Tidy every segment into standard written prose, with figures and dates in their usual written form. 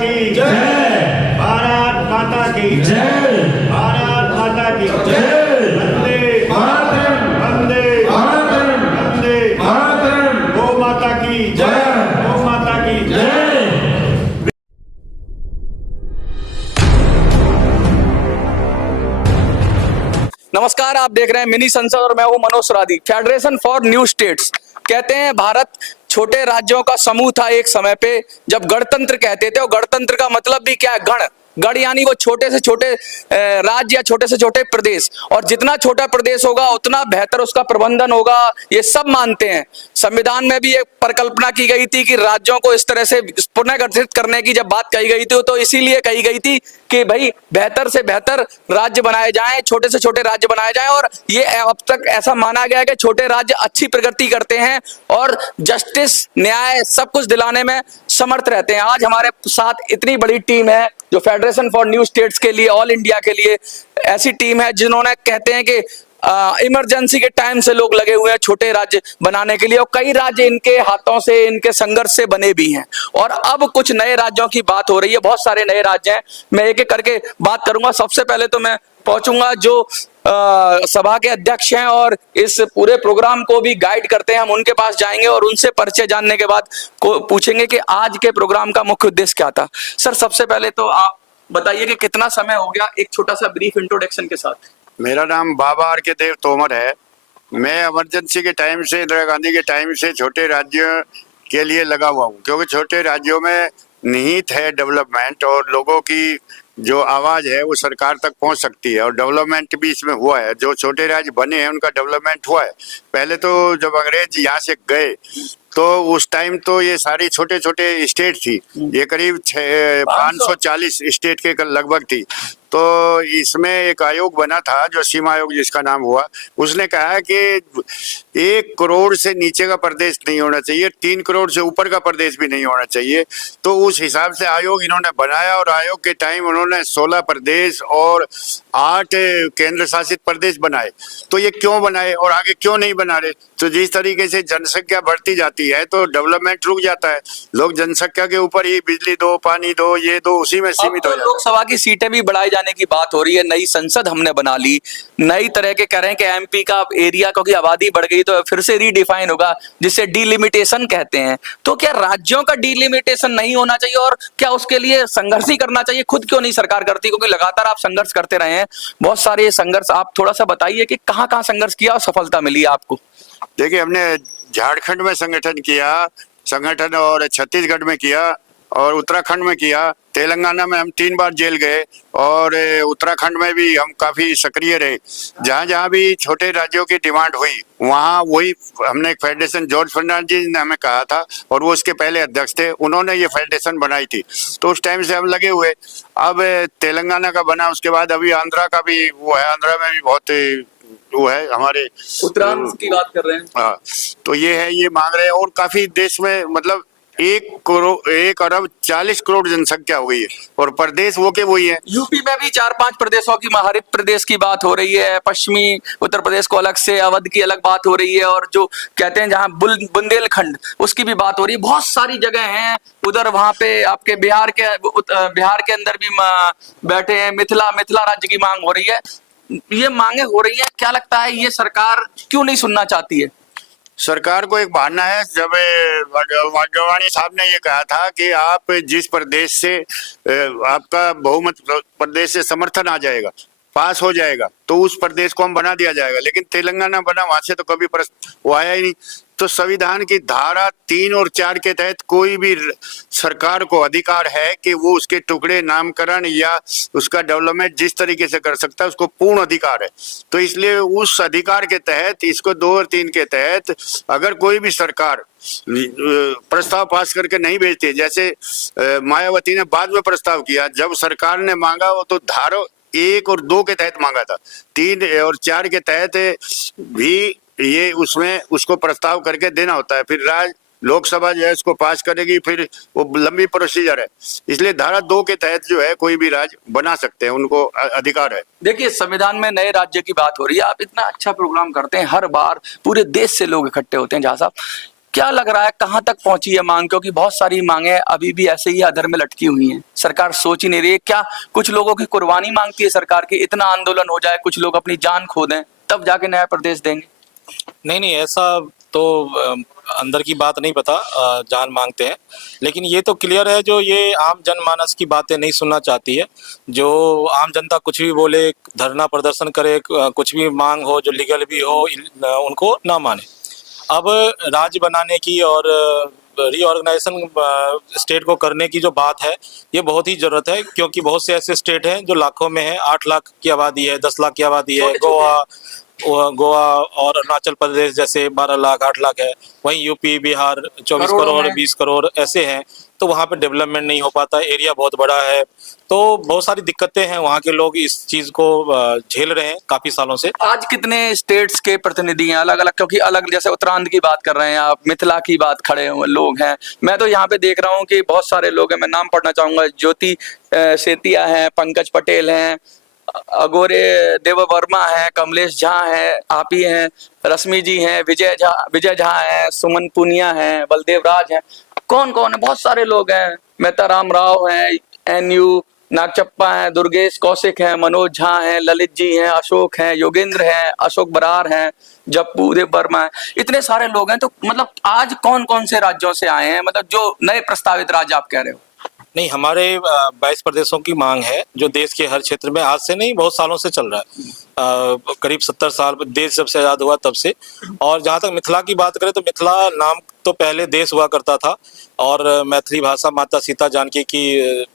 की जय। भारत माता की जय। भारत माता की जय। वंदे मातरम। वंदे मातरम। वंदे मातरम। गौ माता की जय। गौ माता की जय। नमस्कार, आप देख रहे हैं मिनी संसद और मैं हूं Manoj Suradi. Federation for new states कहते हैं भारत छोटे राज्यों का समूह था एक समय पे, जब गणतंत्र कहते थे। और गणतंत्र का मतलब भी क्या है? गण यानी वो छोटे से छोटे राज्य या छोटे से छोटे प्रदेश, और जितना छोटा प्रदेश होगा उतना बेहतर उसका प्रबंधन होगा, ये सब मानते हैं। संविधान में भी एक परिकल्पना की गई थी कि राज्यों को इस तरह से पुनर्गठित करने की जब बात कही गई थी तो इसीलिए कही गई थी कि भाई बेहतर से बेहतर राज्य बनाए जाएं, छोटे से छोटे राज्य बनाए जाएं। और ये अब तक ऐसा माना गया है कि छोटे राज्य अच्छी प्रगति करते हैं और जस्टिस, न्याय सब कुछ दिलाने में समर्थ रहते हैं। आज हमारे साथ इतनी बड़ी टीम है जो फेडरेशन फॉर न्यू स्टेट्स के लिए, ऑल इंडिया के लिए ऐसी टीम है जिन्होंने कहते हैं कि इमरजेंसी के टाइम से लोग लगे हुए हैं छोटे राज्य बनाने के लिए, और कई राज्य इनके हाथों से, इनके संघर्ष से बने भी हैं। और अब कुछ नए राज्यों की बात हो रही है, बहुत सारे नए राज्य हैं। मैं एक एक करके बात करूंगा। सबसे पहले तो मैं पहुंचूंगा जो सभा के अध्यक्ष हैं और इस पूरे प्रोग्राम को भी गाइड करते हैं, हम उनके पास जाएंगे और उनसे परिचय जानने के बाद पूछेंगे कि आज के प्रोग्राम का मुख्य उद्देश्य क्या था। सर, सबसे पहले तो आप बताइए कि कितना समय हो गया, एक छोटा सा ब्रीफ इंट्रोडक्शन के साथ। मेरा नाम बाबा आर के देव तोमर है। मैं इमरजेंसी के टाइम से, इंदिरा गांधी के टाइम से छोटे राज्यों के लिए लगा हुआ हूँ, क्योंकि छोटे राज्यों में निहित है डेवलपमेंट, और लोगों की जो आवाज़ है वो सरकार तक पहुंच सकती है, और डेवलपमेंट भी इसमें हुआ है। जो छोटे राज्य बने हैं उनका डेवलपमेंट हुआ है। पहले तो जब अंग्रेज यहाँ से गए तो उस टाइम तो ये सारी छोटे छोटे स्टेट थी, ये करीब 540 स्टेट के लगभग थी। तो इसमें एक आयोग बना था जो सीमा आयोग जिसका नाम हुआ, उसने कहा कि 1 करोड़ से नीचे का प्रदेश नहीं होना चाहिए, 3 करोड़ से ऊपर का प्रदेश भी नहीं होना चाहिए। तो उस हिसाब से आयोग इन्होंने बनाया, और आयोग के टाइम उन्होंने 16 प्रदेश और 8 केंद्र शासित प्रदेश बनाए। तो ये क्यों बनाए और आगे क्यों नहीं बना रहे? तो जिस तरीके से जनसंख्या बढ़ती जाती है तो डेवलपमेंट रुक जाता है। लोग जनसंख्या के ऊपर ही बिजली दो, पानी दो, ये दो, उसी में सीमित हो जाते हैं। लोकसभा की सीटें भी बढ़ाई जाने की बात हो रही है, नई संसद हमने बना ली, नई तरह के कह रहे हैं कि एमपी का एरिया, क्योंकि आबादी बढ़ गई तो फिर से रीडिफाइन होगा, जिसे डीलिमिटेशन कहते हैं। तो क्या राज्यों का डीलिमिटेशन नहीं होना चाहिए, और क्या उसके लिए संघर्ष ही करना चाहिए? खुद क्यों नहीं सरकार करती? क्योंकि लगातार आप संघर्ष करते रहे हैं, बहुत सारे संघर्ष। आप थोड़ा सा बताइए कि कहाँ कहाँ संघर्ष किया और सफलता मिली आपको। देखिए, हमने झारखंड में संगठन और छत्तीसगढ़ में किया, और उत्तराखंड में किया, तेलंगाना में हम 3 बार जेल गए, और उत्तराखंड में भी हम काफ़ी सक्रिय रहे। जहाँ जहाँ भी छोटे राज्यों की डिमांड हुई वहाँ वही हमने एक फेडरेशन, जॉर्ज फर्नांडिस ने हमें कहा था, और वो उसके पहले अध्यक्ष थे, उन्होंने ये फेडरेशन बनाई थी। तो उस टाइम से हम लगे हुए। अब तेलंगाना का बना, उसके बाद अभी आंध्रा का भी वो है, आंध्रा में भी बहुत वो है, हमारे उत्तराखंड की बात कर रहे हैं। हाँ, तो ये है, ये मांग रहे हैं। और काफी देश में मतलब 1 अरब 40 करोड़ जनसंख्या हो गई है, और प्रदेश वो के वही है। यूपी में भी 4-5 प्रदेशों की, हरित प्रदेश की बात हो रही है, पश्चिमी उत्तर प्रदेश को अलग से, अवध की अलग बात हो रही है, और जो कहते हैं जहां बुंदेलखंड, उसकी भी बात हो रही है। बहुत सारी जगह हैं उधर, वहां पे आपके बिहार के अंदर भी बैठे हैं। मिथिला राज्य की मांग हो रही है, ये मांगे हो रही है। क्या लगता है ये सरकार क्यों नहीं सुनना चाहती है? सरकार को एक बहाना है। जब वाजवानी साहब ने ये कहा था कि आप जिस प्रदेश से आपका बहुमत प्रदेश से समर्थन आ जाएगा, पास हो जाएगा, तो उस प्रदेश को हम बना दिया जाएगा। लेकिन तेलंगाना बना, वहां से तो कभी प्रश्न वो आया ही नहीं। तो संविधान की धारा 3 और 4 के तहत कोई भी सरकार को अधिकार है कि वो उसके टुकड़े, नामकरण या उसका डेवलपमेंट जिस तरीके से कर सकता है, उसको पूर्ण अधिकार है। तो इसलिए उस अधिकार के तहत, इसको 2 और 3 के तहत अगर कोई भी सरकार प्रस्ताव पास करके नहीं भेजती, जैसे मायावती ने बाद में प्रस्ताव किया, जब सरकार ने मांगा वो तो धारा 1 और 2 के तहत मांगा था, 3 और 4 के तहत भी ये उसमें उसको प्रस्ताव करके देना होता है। फिर लोकसभा जो है उसको पास करेगी, फिर वो लंबी प्रोसीजर है। इसलिए धारा 2 के तहत जो है कोई भी राज्य बना सकते हैं, उनको अधिकार है। देखिए, संविधान में नए राज्य की बात हो रही है। आप इतना अच्छा प्रोग्राम करते हैं, हर बार पूरे देश से लोग इकट्ठे होते हैं। जहाँ साहब, क्या लग रहा है कहां तक पहुंची है मांग, क्योंकि बहुत सारी मांगे अभी भी ऐसे ही अधर में लटकी हुई हैं, सरकार सोच ही नहीं रही है। क्या कुछ लोगों की कुर्बानी मांगती है सरकार की, इतना आंदोलन हो जाए, कुछ लोग अपनी जान खो दें, तब जाके नया प्रदेश देंगे? नहीं, ऐसा तो अंदर की बात नहीं पता, जान मांगते हैं, लेकिन ये तो क्लियर है जो ये आम जनमानस की बातें नहीं सुनना चाहती है। जो आम जनता कुछ भी बोले, धरना प्रदर्शन करे, कुछ भी मांग हो जो लीगल भी हो, उनको ना माने। अब राज्य बनाने की और रीऑर्गेनाइजेशन स्टेट को करने की जो बात है, ये बहुत ही जरूरत है, क्योंकि बहुत से ऐसे स्टेट हैं जो लाखों में है, 8 लाख की आबादी है, 10 लाख की आबादी है। गोवा और अरुणाचल प्रदेश जैसे 12 लाख 8 लाख है, वहीं यूपी बिहार 24 करोड़ 20 करोड़ ऐसे हैं, तो वहाँ पे डेवलपमेंट नहीं हो पाता, एरिया बहुत बड़ा है, तो बहुत सारी दिक्कतें हैं। वहाँ के लोग इस चीज को झेल रहे हैं काफी सालों से। आज कितने स्टेट्स के प्रतिनिधि हैं अलग अलग, क्योंकि अलग जैसे उत्तराखंड की बात कर रहे हैं आप, मिथिला की बात खड़े हुए लोग हैं, मैं तो यहाँ पे देख रहा हूँ कि बहुत सारे लोग हैं, मैं नाम पढ़ना चाहूंगा, ज्योति सेतिया हैं, पंकज पटेल हैं, अगोरे देव वर्मा है, कमलेश झा है, आप ही हैं, रश्मि जी हैं, विजय झा है, सुमन पुनिया है, बलदेव राज है, कौन कौन है, बहुत सारे लोग हैं, मेहता राम राव हैं, NU नागचप्पा हैं, दुर्गेश कौशिक हैं, मनोज झा हैं, ललित जी हैं, अशोक हैं, योगेंद्र हैं, अशोक बरार हैं, जप्पू देव वर्मा है, इतने सारे लोग हैं। तो मतलब आज कौन कौन से राज्यों से आए हैं, मतलब जो नए प्रस्तावित राज्य आप कह रहे हो? नहीं, हमारे 22 प्रदेशों की मांग है जो देश के हर क्षेत्र में आज से नहीं बहुत सालों से चल रहा है, करीब 70 साल देश जब से आजाद हुआ तब से। और जहाँ तक मिथिला की बात करें तो मिथिला नाम तो पहले देश हुआ करता था, और मैथिली भाषा माता सीता जानकी की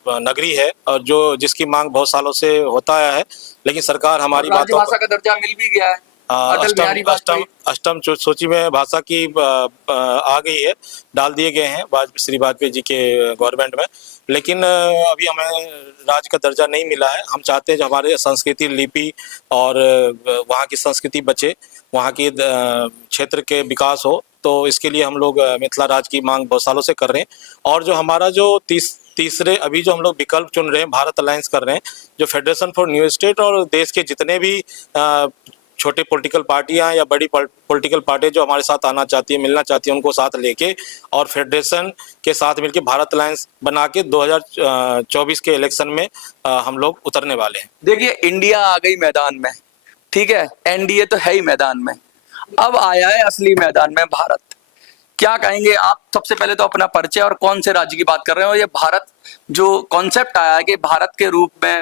नगरी है, और जो जिसकी मांग बहुत सालों से होता आया है, लेकिन सरकार हमारी बातों भाषा का दर्जा मिल भी गया है, अष्टम सूची में भाषा की आ गई है, डाल दिए गए हैं श्री वाजपेयी जी के गवर्नमेंट में, लेकिन अभी हमें राज्य का दर्जा नहीं मिला है। हम चाहते हैं जो हमारे संस्कृति लिपि और वहाँ की संस्कृति बचे, वहाँ की क्षेत्र के विकास हो, तो इसके लिए हम लोग मिथिला राज्य की मांग बहुत सालों से कर रहे हैं। और जो हमारा जो तीसरे अभी जो हम लोग विकल्प चुन रहे हैं, भारत अलायंस कर रहे हैं, जो फेडरेशन फॉर न्यू स्टेट, और देश के जितने भी छोटे पॉलिटिकल पार्टियां या बड़ी पॉलिटिकल पार्टी जो हमारे साथ आना चाहती है, मिलना चाहती है, उनको साथ लेके और फेडरेशन के साथ मिलके भारत अलायंस बना के 2024 के इलेक्शन में हम लोग उतरने वाले हैं। देखिए, इंडिया आ गई मैदान में, ठीक है, NDA तो है ही मैदान में, अब आया है असली मैदान में भारत। क्या कहेंगे आप? सबसे पहले तो अपना परिचय और कौन से राज्य की बात कर रहे हो, ये भारत जो कॉन्सेप्ट आया है कि भारत के रूप में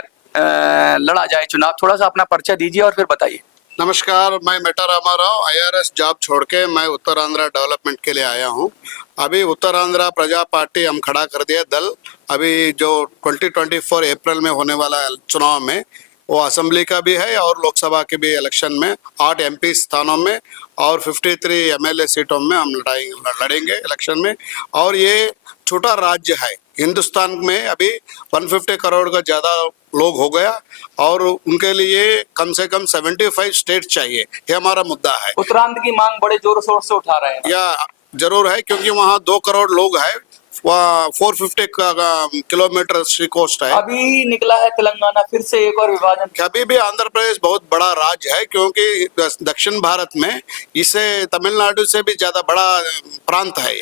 लड़ा जाए चुनाव, थोड़ा सा अपना परिचय दीजिए और फिर बताइए। नमस्कार, मैं मेहता रामा राव, IRS जॉब छोड़ के मैं उत्तर आंध्रा डेवलपमेंट के लिए आया हूं। अभी उत्तर आंध्रा प्रजा पार्टी हम खड़ा कर दिया दल। अभी जो 2024 अप्रैल में होने वाला चुनाव में, वो असेंबली का भी है और लोकसभा के भी इलेक्शन में 8 MP स्थानों में और 53 MLA सीटों में हम लड़ेंगे इलेक्शन में। और ये छोटा राज्य है, हिंदुस्तान में अभी 150 करोड़ का ज़्यादा लोग हो गया, और उनके लिए कम से कम 75 स्टेट चाहिए, ये हमारा मुद्दा है। उत्तराखंड की मांग बड़े जोर शोर से उठा रहे हैं। या जरूर है, क्योंकि वहाँ 2 करोड़ लोग हैं, 450 किलोमीटर सी कोस्ट है। अभी निकला है तेलंगाना फिर से एक और विभाजन। अभी भी आंध्र प्रदेश बहुत बड़ा राज्य है, क्योंकि दक्षिण भारत में इसे तमिलनाडु से भी ज्यादा बड़ा प्रांत है।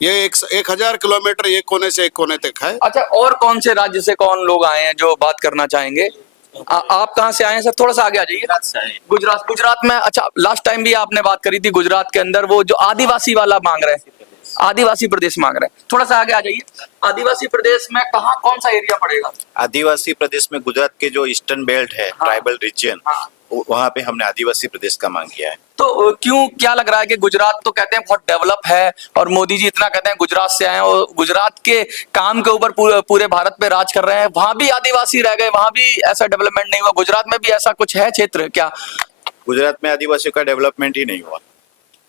ये 1000 किलोमीटर एक कोने से एक कोने तक है। अच्छा, और कौन से राज्य से कौन लोग आए हैं जो बात करना चाहेंगे? आप कहाँ से आए हैं सर? थोड़ा सा आगे आ जाइए। गुजरात में। अच्छा, लास्ट टाइम भी आपने बात करी थी गुजरात के अंदर वो जो आदिवासी वाला मांग रहे हैं, आदिवासी प्रदेश मांग रहे हैं, थोड़ा सा आगे आ जाइए। आदिवासी प्रदेश में कहाँ, कौन सा एरिया पड़ेगा? आदिवासी प्रदेश में गुजरात के जो ईस्टर्न बेल्ट है, ट्राइबल रीजन, वहाँ पे हमने आदिवासी प्रदेश का मांग किया है। तो क्यों, क्या लग रहा है कि गुजरात तो कहते हैं बहुत डेवलप है, और मोदी जी इतना कहते हैं गुजरात से आए और गुजरात के काम के ऊपर पूरे भारत पे राज कर रहे हैं, वहां भी आदिवासी रह गए, वहां भी ऐसा डेवलपमेंट नहीं हुआ, गुजरात में भी ऐसा कुछ है क्षेत्र क्या? गुजरात में आदिवासियों का डेवलपमेंट ही नहीं हुआ,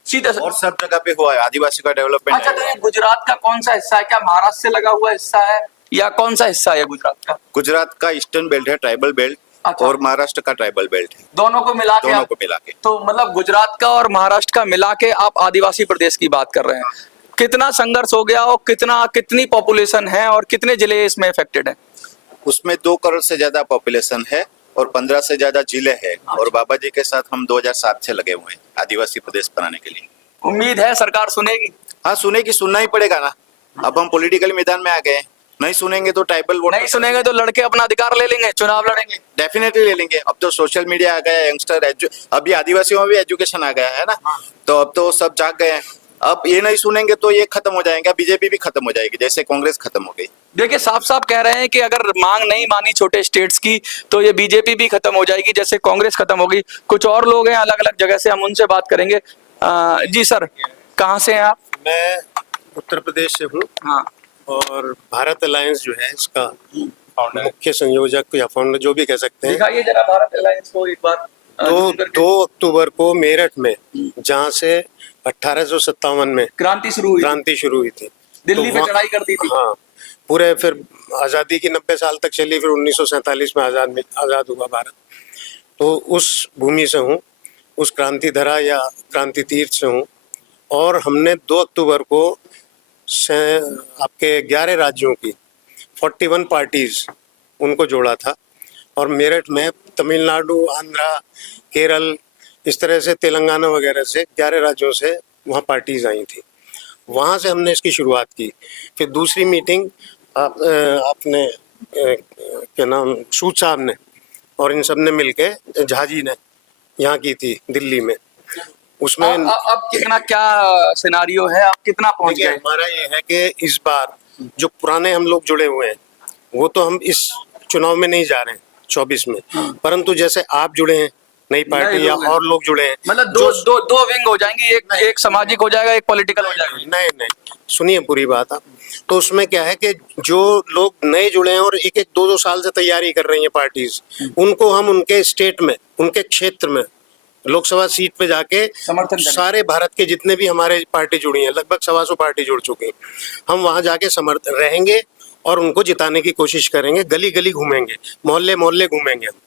सीधे और सब जगह पे हुआ है आदिवासी का डेवलपमेंट। अच्छा, तो ये गुजरात का कौन सा हिस्सा है? क्या महाराष्ट्र से लगा हुआ हिस्सा है या कौन सा हिस्सा है गुजरात का? गुजरात का ईस्टर्न बेल्ट है, ट्राइबल बेल्ट। अच्छा। और महाराष्ट्र का ट्राइबल बेल्ट है, दोनों को मिला के तो मतलब गुजरात का और महाराष्ट्र का मिला के आप आदिवासी प्रदेश की बात कर रहे हैं। कितना संघर्ष हो गया और कितनी पॉपुलेशन है और कितने जिले इसमें इफेक्टेड है? उसमें 2 करोड़ से ज्यादा पॉपुलेशन है और 15 से ज्यादा जिले है। और बाबा जी के साथ हम 2007 से लगे हुए हैं आदिवासी प्रदेश बनाने के लिए। उम्मीद है सरकार सुनेगी? हाँ सुने कि सुनना ही पड़ेगा ना। अब हम पॉलिटिकल मैदान में आ गए हैं, नहीं सुनेंगे तो ट्राइबल वोट नहीं सुनेंगे तो लड़के अपना अधिकार ले लेंगे, चुनाव लड़ेंगे। डेफिनेटली ले लेंगे। अब तो सोशल मीडिया आ गया है, यंगस्टर अभी आदिवासियों में भी एजुकेशन आ गया है ना, तो अब तो सब जाग गए हैं। अब ये नहीं सुनेंगे तो ये खत्म हो जाएगा, बीजेपी भी खत्म हो जाएगी जैसे कांग्रेस खत्म हो गई। देखिए साफ साफ कह रहे हैं कि अगर मांग नहीं मानी छोटे स्टेट्स की तो ये बीजेपी भी खत्म हो जाएगी जैसे कांग्रेस खत्म होगी। कुछ और लोग हैं अलग अलग जगह से, हम उनसे बात करेंगे। जी सर, कहाँ से हैं आप? मैं उत्तर प्रदेश से हूँ हाँ, और भारत अलायंस जो है इसका मुख्य संयोजक या फाउंडर जो भी कह सकते हैं। दिखाइए जरा भारत अलायंस को एक बार। 2 अक्टूबर को मेरठ में, जहाँ से 1857 में क्रांति शुरू हुई, क्रांति शुरू हुई थी, दिल्ली तो पे वहाँ- चढ़ाई कर दी थी। हाँ, पूरे फिर आज़ादी की 90 साल तक चली, फिर 1947 में आज़ाद हुआ भारत। तो उस भूमि से हूँ, उस क्रांति धरा या क्रांति तीर्थ से हूँ। और हमने 2 अक्टूबर को आपके 11 राज्यों की 41 पार्टीज उनको जोड़ा था, और मेरठ में तमिलनाडु, आंध्रा, केरल, इस तरह से तेलंगाना वगैरह से 11 राज्यों से वहाँ पार्टीज आई थी। वहाँ से हमने इसकी शुरुआत की। फिर दूसरी मीटिंग आपने क्या नाम, सूद साहब ने और इन सब ने मिलके, झा जी ने यहाँ की थी दिल्ली में। उसमें अब कितना क्या सिनारियो है, आप कितना पहुंच देखिए, गए? हमारा ये है कि इस बार जो पुराने हम लोग जुड़े हुए हैं वो तो हम इस चुनाव में नहीं जा रहे हैं 24 में, परंतु जैसे आप जुड़े हैं नई पार्टी या और लोग जुड़े हैं, मतलब दो विंग हो जाएंगी, एक सामाजिक हो जाएगा, एक पॉलिटिकल हो जाएगा। नहीं सुनिए पूरी बात आप। तो उसमें क्या है कि जो लोग नए जुड़े हैं और 1-2 साल से तैयारी कर रही हैं पार्टीज, उनको हम उनके स्टेट में, उनके क्षेत्र में, लोकसभा सीट पे जाके समर्थन करें। सारे भारत के जितने भी हमारे पार्टी जुड़ी हैं, लगभग 125 पार्टी जुड़ चुकी हैं, हम वहां जाके समर्थन रहेंगे और उनको जिताने की कोशिश करेंगे। गली गली घूमेंगे, मोहल्ले मोहल्ले घूमेंगे हम,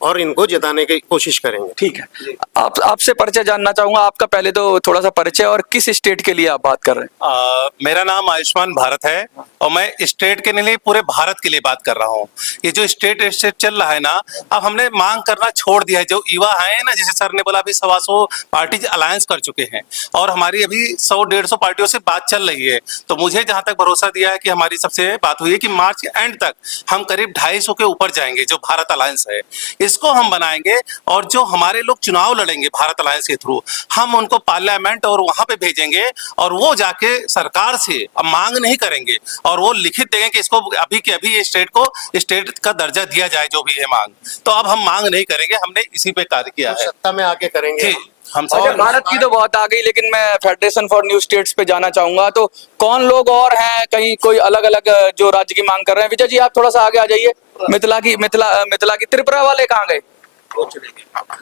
और इनको जिताने की कोशिश करेंगे। ठीक है, आपसे परिचय जानना चाहूंगा आपका, पहले तो थोड़ा सा परिचय, और किस स्टेट के लिए आप बात कर रहे हैं? मेरा नाम आयुष्मान भारत है और मैं स्टेट के लिए पूरे भारत के लिए बात कर रहा हूँ। ये जो स्टेट चल रहा है ना, अब हमने मांग करना छोड़ दिया है। जो युवा है ना, जैसे सर ने बोला, अभी 125 पार्टी अलायंस कर चुके हैं और हमारी अभी 100-150 पार्टियों से बात चल रही है। तो मुझे जहां तक भरोसा दिया है कि हमारी सबसे बात हुई है कि मार्च के एंड तक हम करीब 250 के ऊपर जाएंगे। जो भारत अलायंस है इसको हम बनाएंगे, और जो हमारे लोग चुनाव लड़ेंगे भारत अलायंस के थ्रू, हम उनको पार्लियामेंट और वहां पे भेजेंगे, और वो जाके सरकार से अब मांग नहीं करेंगे और वो लिखित देंगे कि इसको अभी के अभी ये स्टेट को स्टेट का दर्जा दिया जाए, जो भी है मांग। तो अब हम मांग नहीं करेंगे, हमने इसी पे कार्य किया है। सत्ता में आके करेंगे हम अच्छा, भारत की तो बहुत आ गई, लेकिन मैं फेडरेशन फॉर न्यू स्टेट्स पे जाना चाहूंगा। तो कौन लोग और हैं, कहीं कोई अलग अलग जो राज्य की मांग कर रहे हैं? विजय जी आप थोड़ा सा आगे आ जाइए। मिथिला की त्रिपुरा वाले कहाँ गए?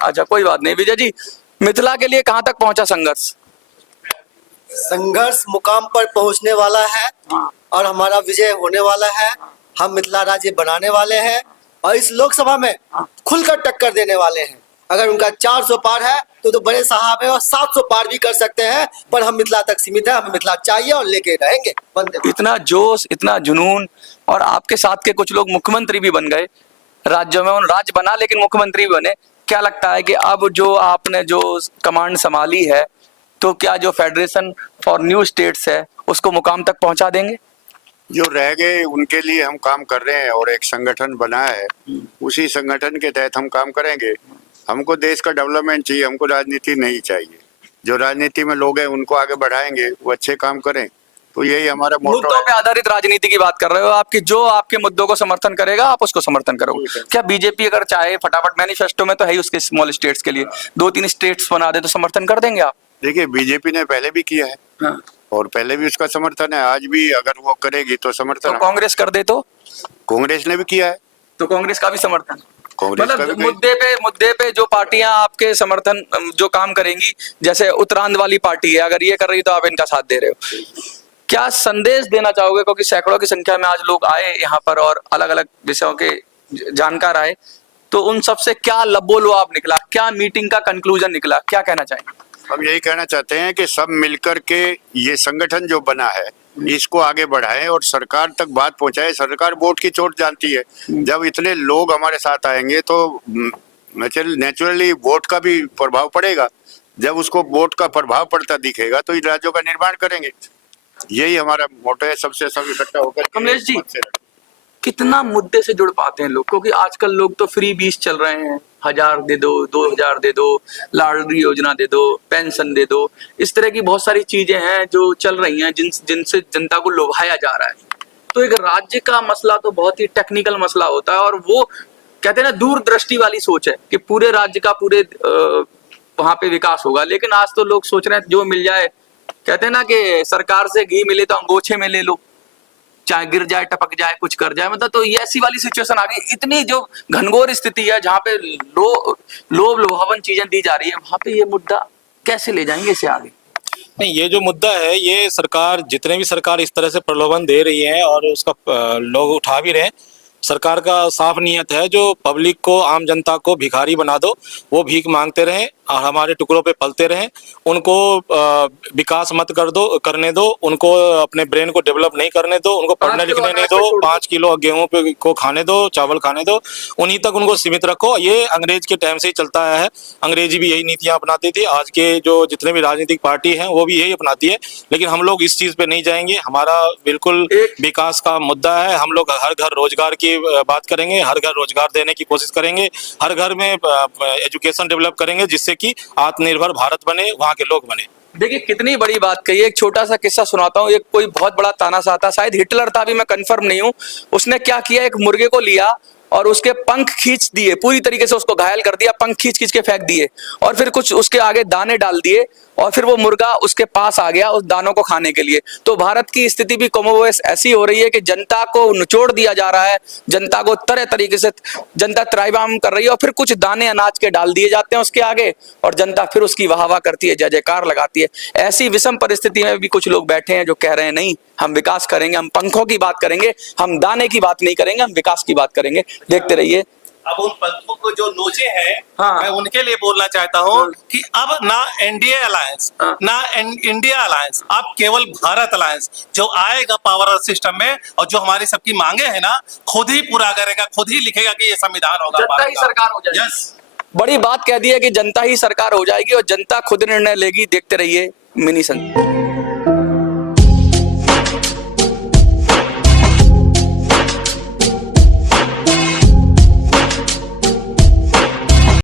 अच्छा कोई बात नहीं। विजय जी, मिथिला के लिए कहाँ तक पहुंचा संघर्ष? संघर्ष मुकाम पर पहुंचने वाला है और हमारा विजय होने वाला है। हम मिथिला राज्य बनाने वाले हैं और इस लोकसभा में खुलकर टक्कर देने वाले हैं। अगर उनका 400 पार है तो बड़े साहब है, और 700 पार भी कर सकते हैं, पर हम मिथिला तक सीमित है। हमें मिथिला चाहिए और लेके रहेंगे। इतना जोश, इतना जुनून, और आपके साथ के कुछ लोग मुख्यमंत्री भी बन गए राज्यों में, उन राज्य बना लेकिन मुख्यमंत्री भी बने। क्या लगता है कि अब जो आपने जो कमांड संभाली है, तो क्या जो फेडरेशन फॉर न्यू स्टेट्स है उसको मुकाम तक पहुंचा देंगे? जो रह गए उनके लिए हम काम कर रहे हैं, और एक संगठन बना है, उसी संगठन के तहत हम काम करेंगे। हमको देश का डेवलपमेंट चाहिए, हमको राजनीति नहीं चाहिए। जो राजनीति में लोग हैं उनको आगे बढ़ाएंगे, वो अच्छे काम करें, तो यही हमारा मोटो मुद्दों पे आधारित राजनीति की बात कर रहे हो आपकी, जो आपके मुद्दों को समर्थन करेगा आप उसको समर्थन करोगे। क्या बीजेपी अगर चाहे फटाफट, मैनिफेस्टो में तो है ही उसके स्मॉल स्टेट्स के लिए 2-3 स्टेट्स बना दे, तो समर्थन कर देंगे आप? देखिए, बीजेपी ने पहले भी किया है, हाँ। और पहले भी उसका समर्थन है, आज भी अगर वो करेगी तो समर्थन तो है। कांग्रेस कर दे तो? कांग्रेस ने भी किया है, तो कांग्रेस का भी समर्थन? कांग्रेस का मतलब भी मुद्दे पे जो पार्टियां आपके समर्थन जो काम करेंगी, जैसे उत्तरांध्र वाली पार्टी है, अगर ये कर रही है तो आप इनका साथ दे रहे हो। क्या संदेश देना चाहोगे, क्योंकि सैकड़ों की संख्या में आज लोग आए यहाँ पर और अलग अलग विषयों के जानकार आए, तो उन सबसे क्या लबोलो आप निकला, क्या मीटिंग का कंक्लूजन निकला, क्या कहना चाहेंगे? हम यही कहना चाहते हैं कि सब मिलकर के ये संगठन जो बना है इसको आगे बढ़ाएं और सरकार तक बात पहुंचाएं। सरकार वोट की चोट जानती है, जब इतने लोग हमारे साथ आएंगे तो नेचुरली वोट का भी प्रभाव पड़ेगा। जब उसको वोट का प्रभाव पड़ता दिखेगा तो इन राज्यों का निर्माण करेंगे। यही हमारा मोटो है, सबसे सब इकट्ठा होकर। कमलेश जी, कितना मुद्दे से जुड़ पाते हैं लोग, क्योंकि आजकल लोग तो फ्री बीस चल रहे हैं, 1000 दे दो, 2000 दे दो, लाडली योजना दे दो, पेंशन दे दो, इस तरह की बहुत सारी चीजें हैं जो चल रही हैं जिनसे जनता को लुभाया जा रहा है। तो एक राज्य का मसला तो बहुत ही टेक्निकल मसला होता है, और वो कहते हैं ना दूरदृष्टि वाली सोच है कि पूरे राज्य का पूरे वहां पे विकास होगा। लेकिन आज तो लोग सोच रहे हैं जो मिल जाए, कहते हैं ना कि सरकार से घी मिले तो अंगोछे में ले लो, चाहे गिर जाए टपक जाए कुछ कर जाए, मतलब तो ये ऐसी वाली सिचुएशन आ गई। इतनी जो घनघोर स्थिति है जहाँ पे लोभ लुभावन चीजें दी जा रही है, वहां पे ये मुद्दा कैसे ले जाएंगे इसे आगे? नहीं, ये जो मुद्दा है ये सरकार, जितने भी सरकार इस तरह से प्रलोभन दे रही है और उसका लोग उठा भी रहे हैं, सरकार का साफ नियत है जो पब्लिक को, आम जनता को भिखारी बना दो, वो भीख मांगते रहें और हमारे टुकड़ों पे पलते रहें, उनको विकास मत करने दो, उनको अपने ब्रेन को डेवलप नहीं करने दो, उनको पढ़ने लिखने नहीं दो, 5 किलो गेहूं पे को खाने दो, चावल खाने दो, उन्हीं तक उनको सीमित रखो। ये अंग्रेज के टाइम से ही चलता आया है, अंग्रेजी भी यही नीतियां अपनाती थी, आज के जो जितने भी राजनीतिक पार्टी हैं वो भी यही अपनाती है। लेकिन हम लोग इस चीज पे नहीं जाएंगे, हमारा बिल्कुल विकास का मुद्दा है। हम लोग हर घर रोजगार की बात करेंगे, हर घर रोजगार देने की कोशिश करेंगे, हर घर में एजुकेशन डेवलप करेंगे जिससे कि आत्मनिर्भर भारत बने, वहां के लोग बने। देखिए कितनी बड़ी बात कही है। एक छोटा सा किस्सा सुनाता हूँ। एक कोई बहुत बड़ा तानाशाह था, शायद हिटलर था, अभी मैं कंफर्म नहीं हूँ। उसने क्या किया, एक मुर्गे को लिया और उसके पंख खींच दिए, पूरी तरीके से उसको घायल कर दिया, पंख खींच खींच के फेंक दिए, और फिर कुछ उसके आगे दाने डाल दिए, और फिर वो मुर्गा उसके पास आ गया उस दानों को खाने के लिए। तो भारत की स्थिति भी कमोबेश ऐसी हो रही है कि जनता को निचोड़ दिया जा रहा है, जनता को तरह तरीके से जनता त्राहिमाम कर रही है, और फिर कुछ दाने अनाज के डाल दिए जाते हैं उसके आगे, और जनता फिर उसकी वाह वाह करती है, जय जयकार लगाती है। ऐसी विषम परिस्थिति में भी कुछ लोग बैठे हैं जो कह रहे हैं नहीं, हम विकास करेंगे, हम पंखों की बात करेंगे, हम दाने की बात नहीं करेंगे, हम विकास की बात करेंगे। देखते रहिए। अब उन पंथों को जो नोचे हैं, हाँ। मैं उनके लिए बोलना चाहता हूँ कि अब ना एनडीए अलायंस, ना इंडिया अलायंस, अब केवल भारत अलायंस जो आएगा पावर सिस्टम में, और जो हमारी सबकी मांगे हैं ना, खुद ही पूरा करेगा, खुद ही लिखेगा कि ये संविधान होगा, जनता ही सरकार हो जाएगी। यस, बड़ी बात कह दी है कि जनता ही सरकार हो जाएगी और जनता खुद निर्णय लेगी। देखते रहिए मिनी संसद।